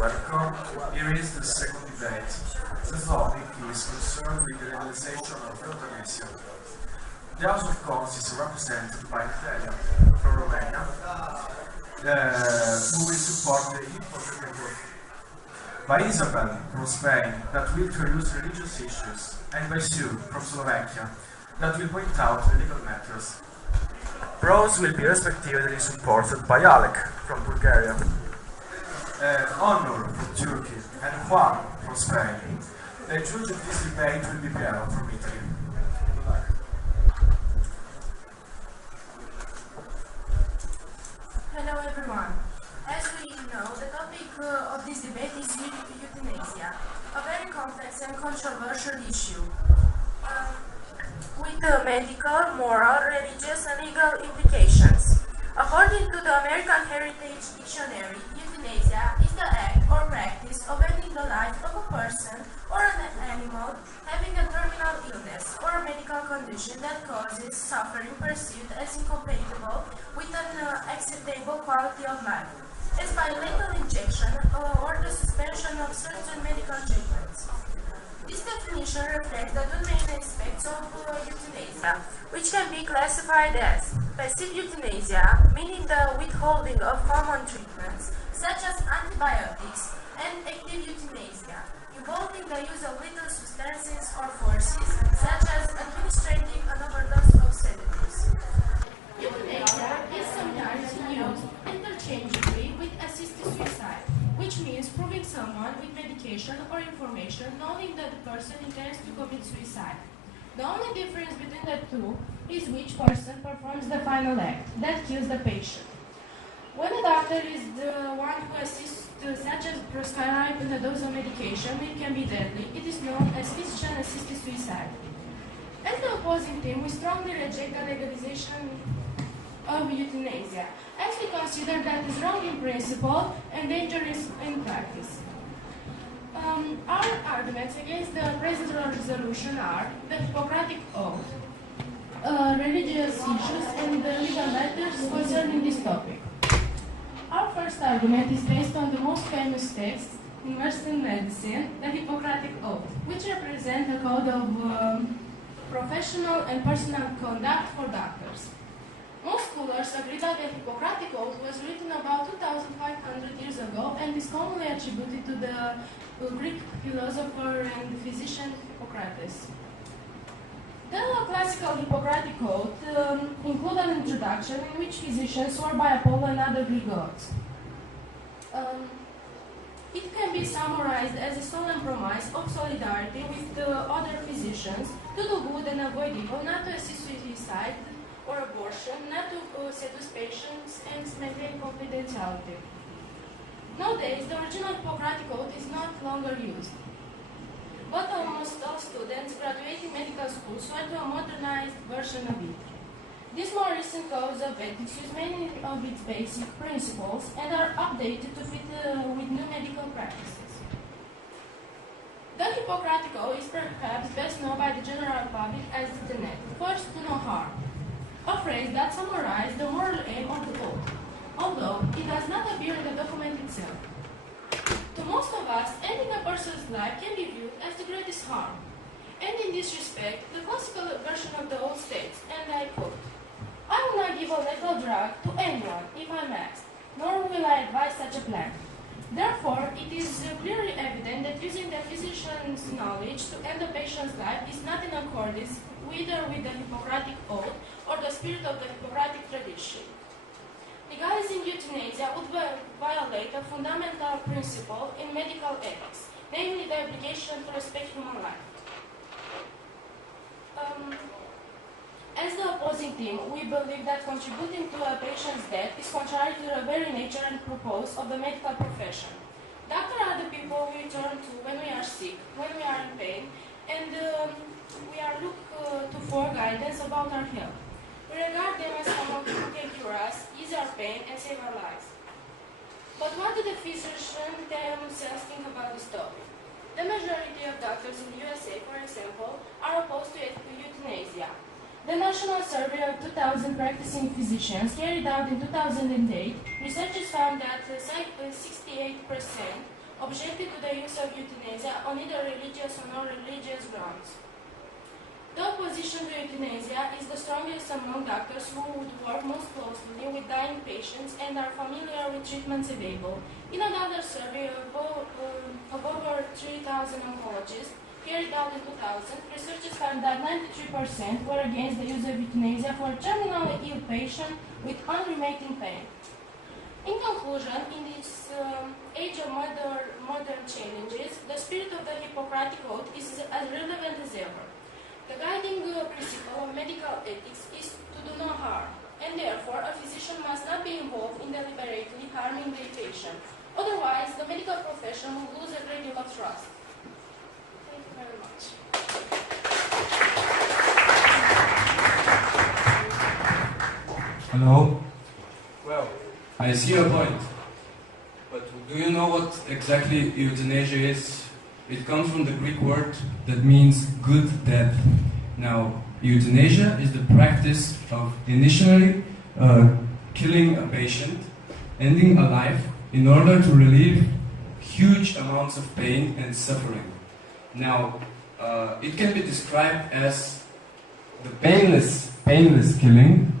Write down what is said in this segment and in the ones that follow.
Welcome. Here is the second debate. The topic is concerned with the legalization of euthanasia. The House of Commons is represented by Natalia from Romania, who will support the hypothetical, by Isabel from Spain, that will introduce religious issues, and by Sue from Slovakia, that will point out legal matters. Pros will be respectively supported by Alec from Bulgaria, Honor from Turkey, and Juan from Spain. The judge of this debate will be Piero from Italy. Good luck. Hello everyone. As we know, the topic of this debate is euthanasia, a very complex and controversial issue, with medical, moral, religious and legal implications. According to the American Heritage Dictionary, euthanasia is the act or practice of ending the life of a person or an animal having a terminal illness or a medical condition that causes suffering perceived as incompatible with an acceptable quality of life, as by lethal injection or the suspension of certain medical treatments. This definition reflects the two main aspects of euthanasia, which can be classified as passive euthanasia, meaning the withholding of common treatments, such as antibiotics, and active euthanasia, involving the use of lethal substances or forces, such as administering an overdose of sedatives. Euthanasia is sometimes used interchangeably with assisted suicide, which means proving someone with medication or information knowing that the person intends to commit suicide. The only difference between the two is which person performs the final act that kills the patient. When a doctor is the one who assists, such as prescribing a dose of medication, it can be deadly. It is known as physician-assisted suicide. As the opposing team, we strongly reject the legalization of euthanasia, as we consider that is wrong in principle and dangerous in practice. Our arguments against the present resolution are the Hippocratic Oath, religious issues, and the legal matters concerning this topic. Our first argument is based on the most famous text in Western medicine, the Hippocratic Oath, which represents a code of professional and personal conduct for doctors. Most scholars agree that the Hippocratic Oath was written about 2,500 years ago and is commonly attributed to the Greek philosopher and physician Hippocrates. The classical Hippocratic Oath includes an introduction in which physicians swore by Apollo and other Greek gods. It can be summarized as a solemn promise of solidarity with other physicians to do good and avoid evil, not to assist suicide or abortion, not to seduce patients, and maintain confidentiality. Nowadays, the original Hippocratic Oath is not longer used, but almost all students graduating medical schools swear to a modernized version of it. These more recent codes of ethics use many of its basic principles and are updated to fit with new medical practices. The Hippocratic Oath is perhaps best known by the general public as the tenet, first to no harm, a phrase that summarizes the moral aim of the oath, although it does not appear in the document itself. To most of us, ending a person's life can be viewed as the greatest harm, and in this respect, the classical version of the oath states, and I quote, "I will not give a lethal drug to anyone if I'm asked, nor will I advise such a plan. Therefore, it is clearly evident that using the physician's knowledge to end a patient's life is not in accordance either with the Hippocratic Oath or the spirit of the Hippocratic tradition. Legalizing euthanasia would violate a fundamental principle in medical ethics, namely the obligation to respect human life." As the opposing team, we believe that contributing to a patient's death is contrary to the very nature and purpose of the medical profession. Doctors are the people we turn to when we are sick, when we are in pain, and we are looked to for guidance about our health. We regard them as someone who can cure us, ease our pain, and save our lives. But what do the physicians themselves think about this topic? The majority of doctors in the USA, for example, are opposed to euthanasia. The National Survey of 2,000 practicing physicians carried out in 2008, researchers found that 68% objected to the use of euthanasia on either religious or non-religious grounds. The opposition to euthanasia is the strongest among doctors who would work most closely with dying patients and are familiar with treatments available. In another survey of over 3,000 oncologists carried out in 2000, researchers found that 93% were against the use of euthanasia for terminally ill patients with unremitting pain. In conclusion, in this age of modern challenges, the spirit of the Hippocratic Oath is as relevant as ever. The guiding principle of medical ethics is to do no harm, and therefore a physician must not be involved in deliberately harming the patient. Otherwise, the medical profession will lose a great deal of trust. Thank you very much. Hello? Well, I see your point. But do you know what exactly euthanasia is? It comes from the Greek word that means good death. Now, euthanasia is the practice of initially killing a patient, ending a life, in order to relieve huge amounts of pain and suffering. Now, it can be described as the painless killing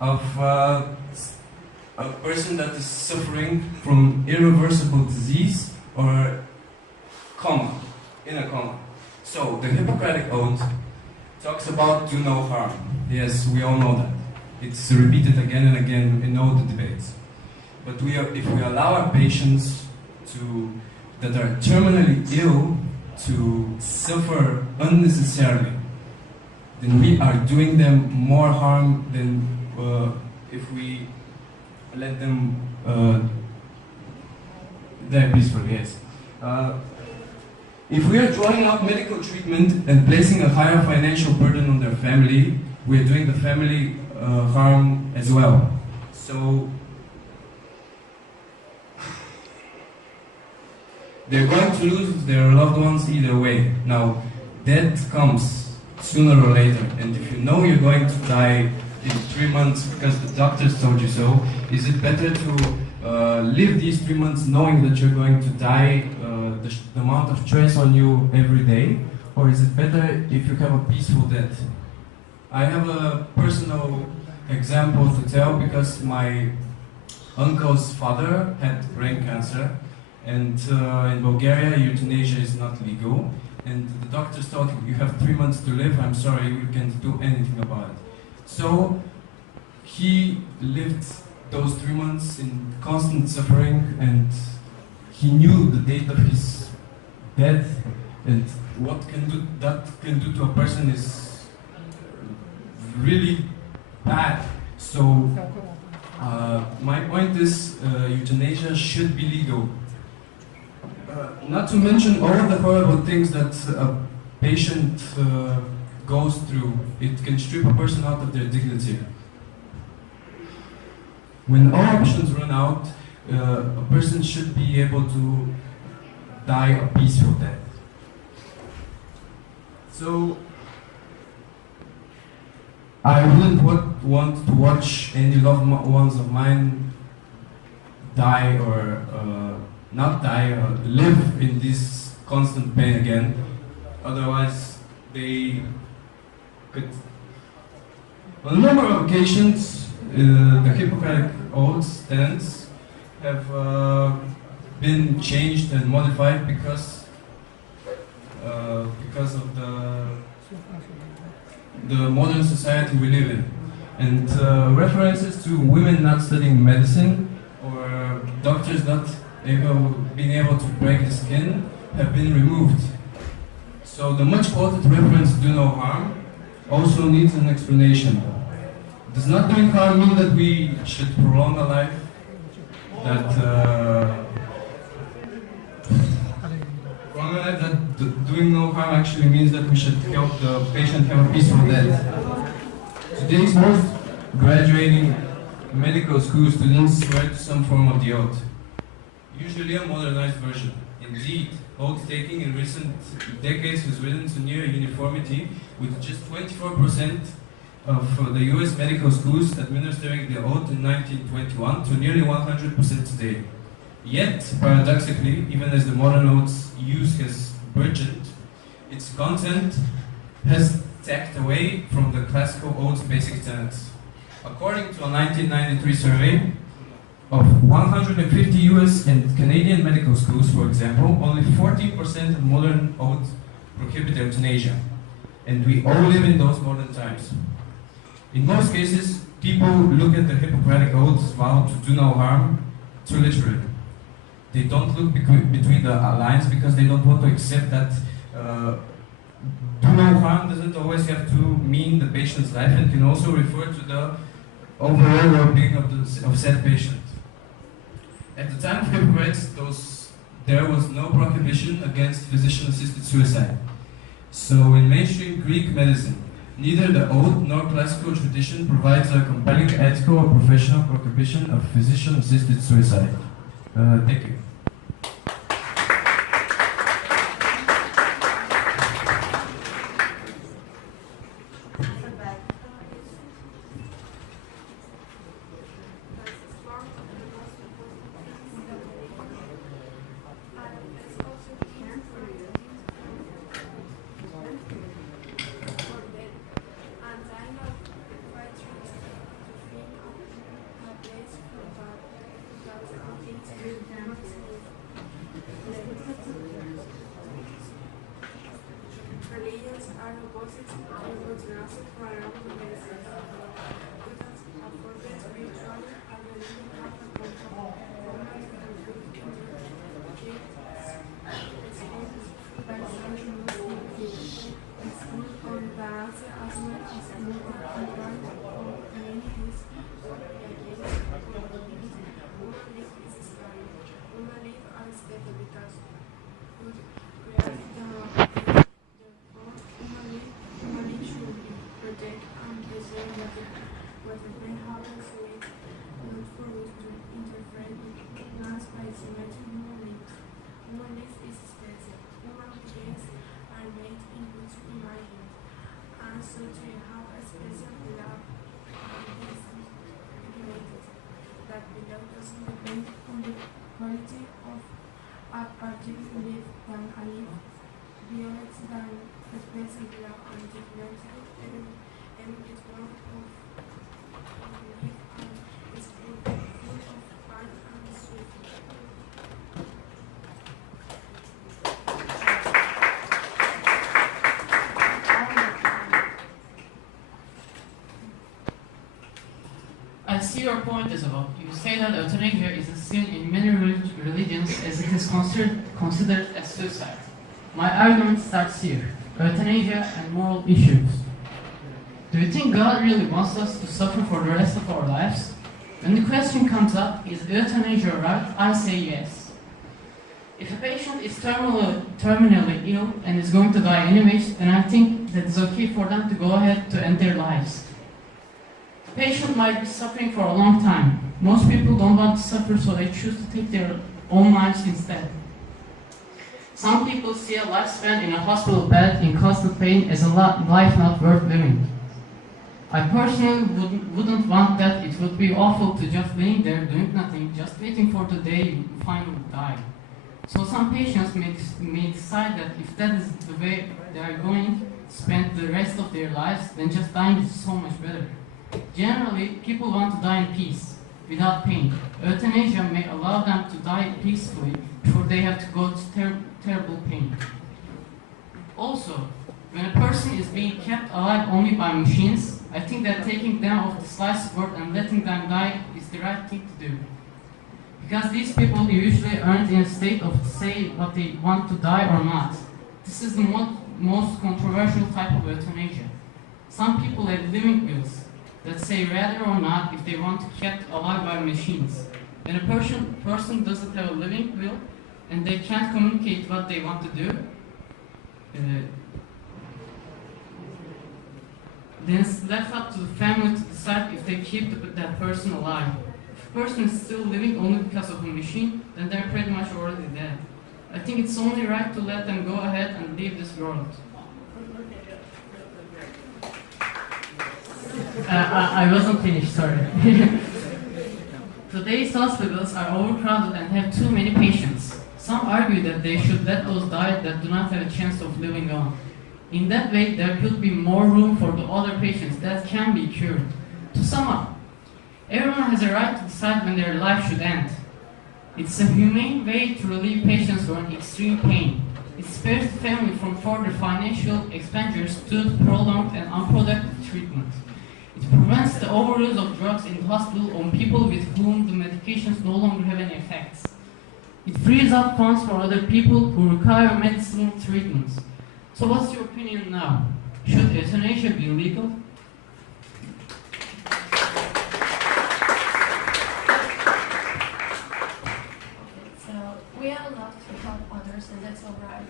of a person that is suffering from irreversible disease or in a coma. So, the Hippocratic Oath talks about do no harm. Yes, we all know that. It's repeated again and again in all the debates. But if we allow our patients that are terminally ill to suffer unnecessarily, then we are doing them more harm than if we let them die peacefully, yes. If we are drawing out medical treatment and placing a higher financial burden on their family, we are doing the family harm as well. So they're going to lose their loved ones either way. Now, death comes sooner or later, and if you know you're going to die in 3 months because the doctors told you so, is it better to live these 3 months knowing that you're going to die, the amount of stress on you every day, or is it better if you have a peaceful death? I have a personal example to tell because my uncle's father had brain cancer, and in Bulgaria euthanasia is not legal, and the doctors told him, you have 3 months to live, I'm sorry, we can't do anything about it. So he lived those 3 months in constant suffering, and he knew the date of his death, and what that can do to a person is really bad. So my point is euthanasia should be legal. Not to mention all of the horrible things that a patient goes through. It can strip a person out of their dignity. When all options run out, a person should be able to die a peaceful death. So, I wouldn't want to watch any loved ones of mine die or not die or live in this constant pain again. Otherwise, they could. On a number of occasions, the Hippocratic Oath stands have been changed and modified because of the modern society we live in, and references to women not studying medicine or doctors not being able to break the skin have been removed. So the much quoted reference "do no harm" also needs an explanation. Does not doing harm mean that we should prolong a life? That doing no harm actually means that we should help the patient have a peaceful death. Today's most graduating medical school students swear to some form of the oath, usually a modernized version. Indeed, oath-taking in recent decades has risen to near uniformity, with just 24% of the US medical schools administering the oath in 1921 to nearly 100% today. Yet, paradoxically, even as the modern oath's use has burgeoned, its content has tacked away from the classical oath's basic tenets. According to a 1993 survey of 150 US and Canadian medical schools, for example, only 14% of modern oaths prohibit euthanasia. And we all live in those modern times. In most cases, people look at the Hippocratic Oath's vow to do no harm too literally. They don't look between the lines because they don't want to accept that do no harm doesn't always have to mean the patient's life and can also refer to the overall well-being of said patient. At the time of Hippocrates, there was no prohibition against physician-assisted suicide. So in mainstream Greek medicine, neither the oath nor classical tradition provides a compelling ethical or professional prohibition of physician-assisted suicide. Thank you. I see your point, Isabel. You say that euthanasia is a sin in many religions as it is considered as suicide. My argument starts here. Euthanasia and moral issues. Do you think God really wants us to suffer for the rest of our lives? When the question comes up, is euthanasia right? I say yes. If a patient is terminally ill and is going to die anyways, then I think that it's okay for them to go ahead to end their lives. The patient might be suffering for a long time. Most people don't want to suffer, so they choose to take their own lives instead. Some people see a lifespan in a hospital bed in constant pain as a life not worth living. I personally wouldn't want that. It would be awful to just laying there doing nothing, just waiting for the day you finally die. So some patients may decide that if that is the way they are going to spend the rest of their lives, then just dying is so much better. Generally, people want to die in peace, without pain. Euthanasia may allow them to die peacefully before they have to go to terrible pain. Also, when a person is being kept alive only by machines, I think that taking them off the slice board and letting them die is the right thing to do. Because these people usually aren't in a state of say what they want to die or not. This is the most controversial type of euthanasia. Some people have living wills that say whether or not if they want to be kept alive by machines. When a person doesn't have a living will and they can't communicate what they want to do, then it's left up to the family to decide if they keep that person alive. If a person is still living only because of a machine, then they're pretty much already dead. I think it's only right to let them go ahead and leave this world. I wasn't finished, sorry. Today's hospitals are overcrowded and have too many patients. Some argue that they should let those die that do not have a chance of living on. In that way, there could be more room for the other patients that can be cured. To sum up, everyone has a right to decide when their life should end. It's a humane way to relieve patients who are in extreme pain. It spares the family from further financial expenditures due to prolonged and unproductive treatment. It prevents the overuse of drugs in the hospital on people with whom the medications no longer have any effects. It frees up funds for other people who require medicinal treatments. So what's your opinion now? Should euthanasia be legal? We are allowed to help others, and that's alright.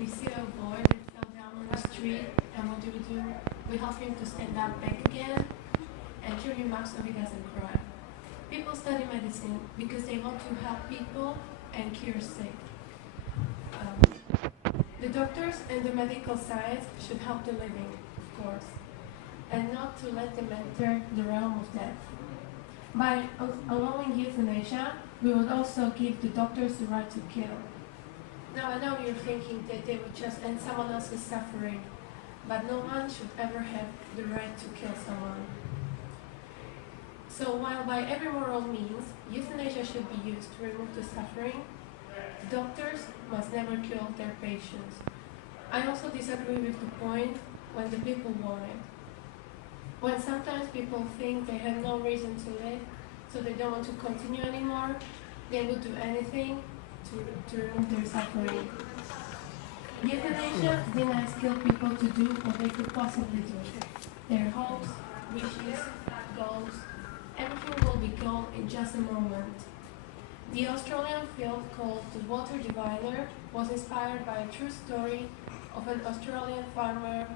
We see a boy that fell down on the street, and what do? We help him to stand up back again and cheer him up so he doesn't cry. People study medicine because they want to help people and cure sick. The doctors and the medical science should help the living, of course, and not to let them enter the realm of death. By allowing euthanasia, we would also give the doctors the right to kill. Now I know you're thinking that they would just end someone else's suffering, but no one should ever have the right to kill someone. So while by every moral means, euthanasia should be used to remove the suffering, doctors must never kill their patients. I also disagree with the point when the people want it. When sometimes people think they have no reason to live, so they don't want to continue anymore, they would do anything to remove their suffering. Euthanasia denies skilled people to do what they could possibly do. Their hopes, wishes, goals, everything will be gone in just a moment. The Australian film called The Water Diviner was inspired by a true story of an Australian farmer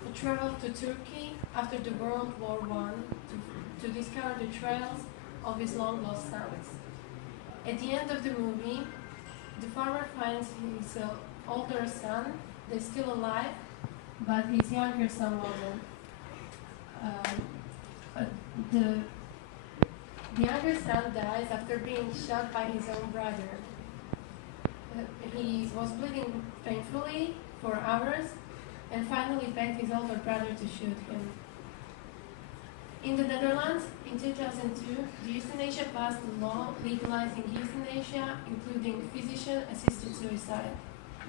who traveled to Turkey after the World War I to discover the trails of his long-lost sons. At the end of the movie, the farmer finds his older son that's still alive, but his younger son wasn't. The younger son dies after being shot by his own brother. He was bleeding painfully for hours and finally begged his older brother to shoot him. In the Netherlands, in 2002, the euthanasia passed a law legalizing euthanasia, including physician-assisted suicide.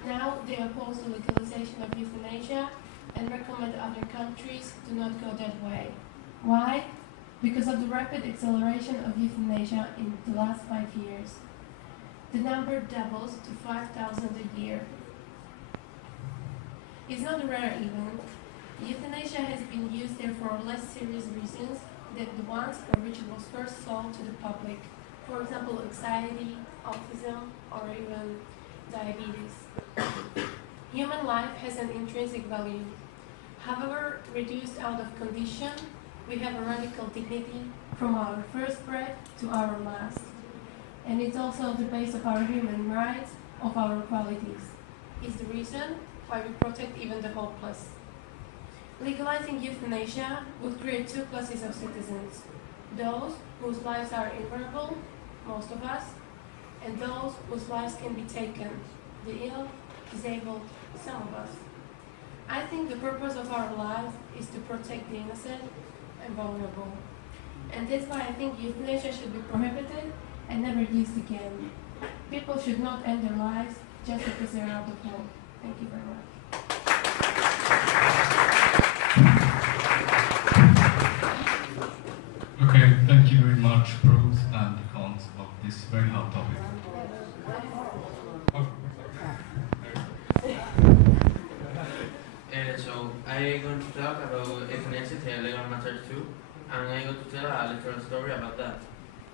Now they oppose the legalization of euthanasia and recommend other countries to not go that way. Why? Because of the rapid acceleration of euthanasia in the last 5 years. The number doubles to 5,000 a year. It's not a rare event. Euthanasia has been used there for less serious reasons than the ones for which it was first sold to the public. For example, anxiety, autism, or even diabetes. Human life has an intrinsic value. However, reduced out of condition, we have a radical dignity from our first breath to our last. And it's also the base of our human rights, of our qualities. It's the reason why we protect even the hopeless. Legalizing euthanasia would create two classes of citizens. Those whose lives are invulnerable, most of us, and those whose lives can be taken, the ill, disabled, some of us. I think the purpose of our lives is to protect the innocent and vulnerable. And that's why I think euthanasia should be prohibited and never used again. People should not end their lives just because they're out of hope. Thank you very much. Okay, thank you very much, pros and cons of this very hot topic. So I'm going to talk about euthanasia, the legal matter too, and I'm going to tell a little story about that.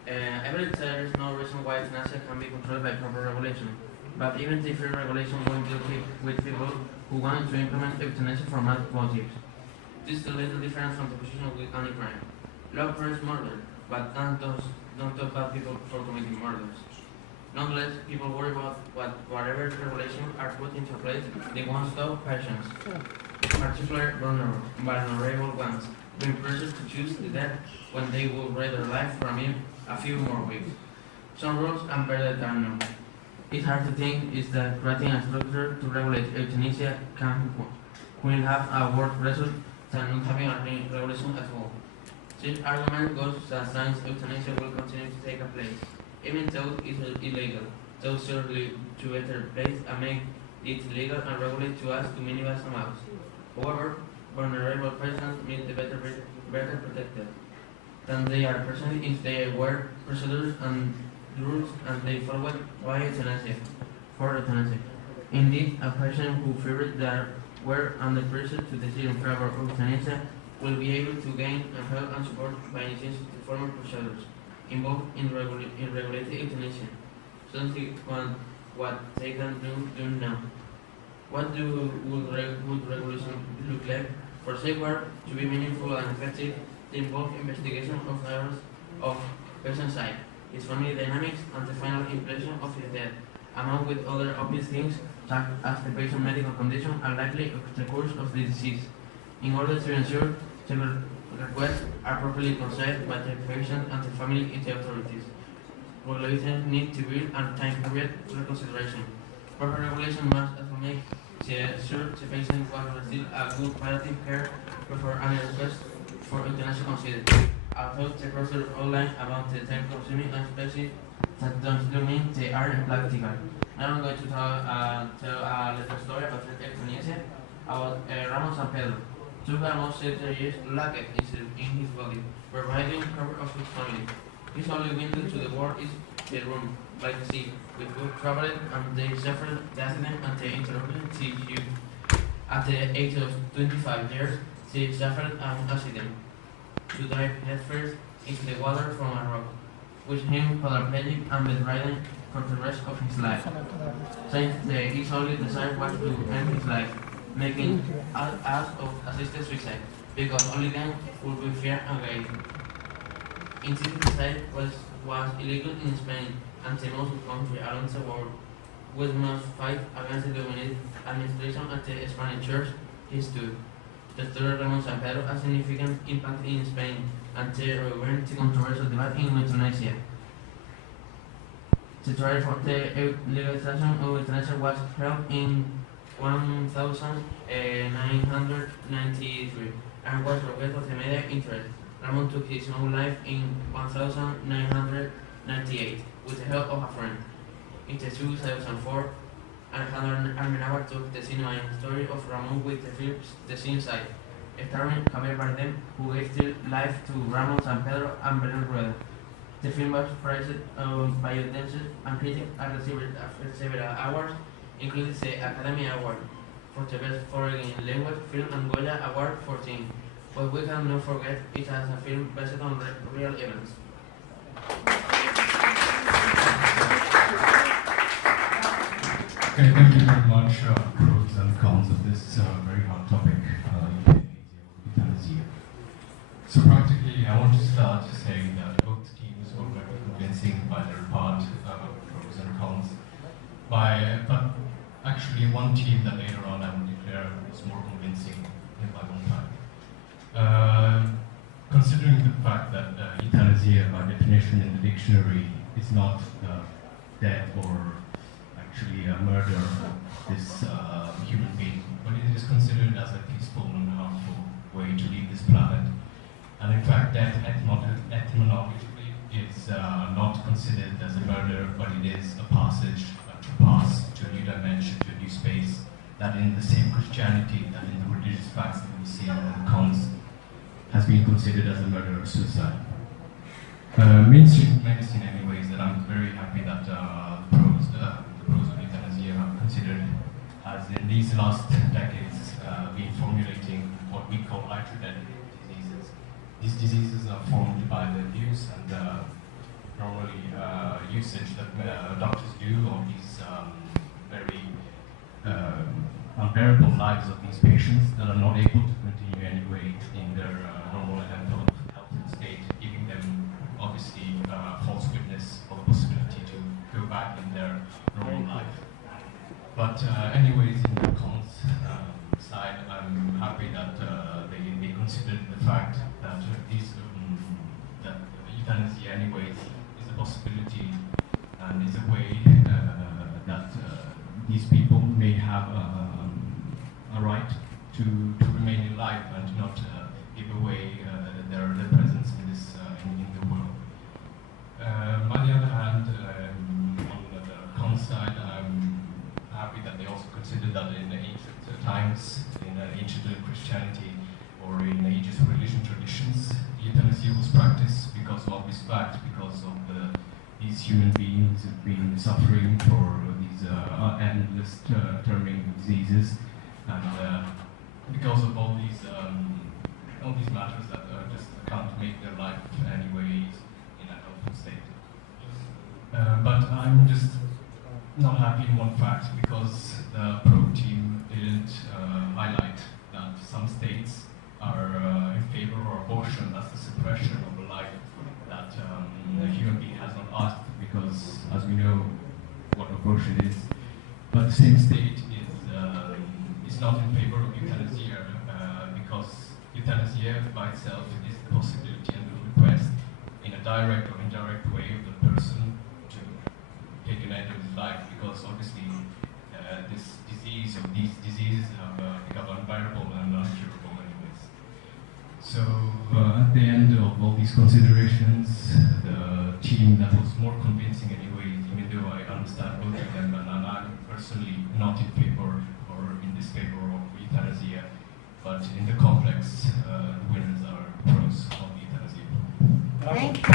I believe there is no reason why euthanasia can be controlled by proper regulation, but even different regulation will deal with people who want to implement euthanasia for multiple motives. This is a little different from the position with any crime. Law prevents murder, but don't talk about people for committing murders. Nonetheless, people worry about whatever regulations are put into place, they won't stop patients, particularly vulnerable ones, being pressured to choose the death when they will rather life from a a few more weeks. Some rules and better than none. It's hard to think is that creating a structure to regulate euthanasia will have a worse result than not having a regulation at all. This argument goes that since euthanasia will continue to take place, even though it is illegal, though surely to better place and make it legal and regulate to us to minimize amounts. However, vulnerable persons mean the better protected than they are presently if they aware procedures and rules and they followed by euthanasia, for euthanasia. Indeed, a person who feared that were under pressure to decide in favor of euthanasia will be able to gain help and support by initiating the formal procedures involved in regulated euthanasia, something what they can do now. What would regulation look like? For safeguard to be meaningful and effective, they involve investigation of errors of patient's side, his family dynamics, and the final impression of his death, among with other obvious things such as the patient's medical condition and likely the course of the disease, in order to ensure several requests are properly considered by the patient and the family in the authorities. Regulation needs to build a time period for consideration. Proper regulation must also make sure the patient will receive a good palliative care before any request for euthanasia considered. Although the procedure outline about the time consuming and expensive, that doesn't mean they are impractical. Now I'm going to tell a little story about euthanasia about Ramon San Pedro. Took almost 30 years lacked in his body, providing cover of his family. His only window to the world is the room, by the sea, with good traveled and they suffered the accident and the interruption to youth. At the age of 25 years, she suffered an accident to dive headfirst into the water from a rock, which him paraplegic and bedridden for the rest of his life. Since his only desire was to end his life, making acts of assisted suicide, because only then would be fair and right. Assisted suicide was illegal in Spain and the most country around the world, which must fight against the dominant administration and the Spanish church he stood. The story of Ramon San Pedro has significant impact in Spain and the revered controversial debate in Euthanasia. The trial for the legalization of euthanasia was held in 1993 and was revoked for the media interest. Ramon took his own life in 1998 with the help of a friend. In 2004, Alejandro Amenábar took the cinema story of Ramon with the film The Sin Side, starring Javier Bardem, who gave life to Ramon San Pedro and Belén Rueda. The film was praised by audiences and critics and received several awards, including the Academy Award for the Best Foreign Language Film and Goya Award for Teen. But we can not forget it as a film based on real events. Okay, thank you very much, pros and cons of this very hot topic, euthanasia. So practically, I want to start saying that both teams were very convincing by their part, pros and cons. But actually, one team that later on I will declare was more convincing in my own time. Considering the fact that euthanasia, by definition in the dictionary, is not death or actually a murder of this human being, but it is considered as a peaceful and harmful way to leave this planet. And in fact, death etymologically is not considered as a murder, but it is a passage to pass to a new dimension, to a new space, that in the same Christianity, that in the religious facts that we see in the cons, has been considered as a murder or suicide. Mainstream medicine, anyways, that I'm very happy that the pros of euthanasia have considered, has in these last decades been formulating what we call identity diseases. These diseases are formed by the abuse and normally usage that doctors do of these very unbearable lives of these patients that are not able to continue anyway in their normal and health state, giving them obviously false witness for the possibility to go back in their normal life. But anyways, in the cons side, I'm happy that they considered the fact that that euthanasia anyways a possibility and is a way that these people may have a right to remain in life and not give away their presence in this in the world. On the other hand, on the con side, I'm happy that they also consider that in ancient times, in ancient Christianity or in ages of religion traditions, euthanasia was practiced because of this fact, because of these human beings have been suffering for these endless terming diseases, and because of all these matters that just can't make their life anyways in a helpful state. But I'm just not happy in one fact, because the probe team didn't highlight that some states are in favor of abortion as the suppression of a life that a human being has not asked, because as we know what abortion is, but the same state is not in favor of euthanasia, because euthanasia by itself is the possibility and the request in a direct or indirect way of the person to take an end of his life, because obviously this disease or these diseases have become unbearable and uncurable anyways. So at the end of all these considerations, the team that was more convincing anyways, even though I understand both of them, and I'm personally not in favor or in disfavor of euthanasia, but in the complex, the winners are pros of euthanasia. Thank you.